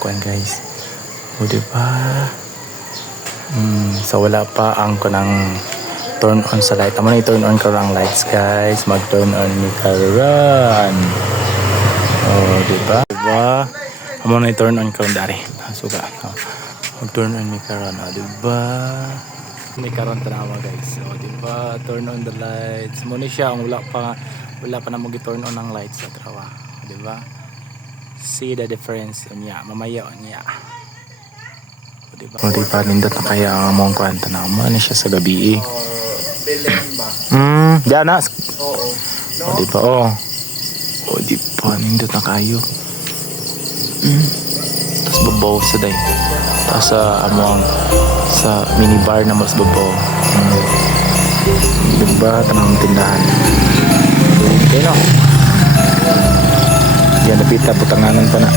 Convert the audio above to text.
Kuan guys. O diba? So wala pa ang kunang turn on sa light. Amo na i-turn on ko ang lights guys. Mag-turn on ni karon. O diba? Diba? Amo na i-turn on ko dari. Suga. Mag-turn on ni karon. O diba? Ni karon tanawa guys. O diba? Turn on the lights. Muna siya ang wala pa na mag-turn on ang lights sa trawa. O diba? See the difference niya. Mamaya niya. O diba, nindot na kaya ang among kwanta na man siya sa gabi eh. Diyan na. O diba, O diba, nindot na kayo. Tapos babaw sa day. Tapos sa among sa minibar na mas babaw. Diba, tanang tindahan. Okay no. Diyan napita, putanganan pa na.